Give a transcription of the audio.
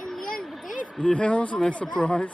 in the end we did. Yeah, wasn't a surprise.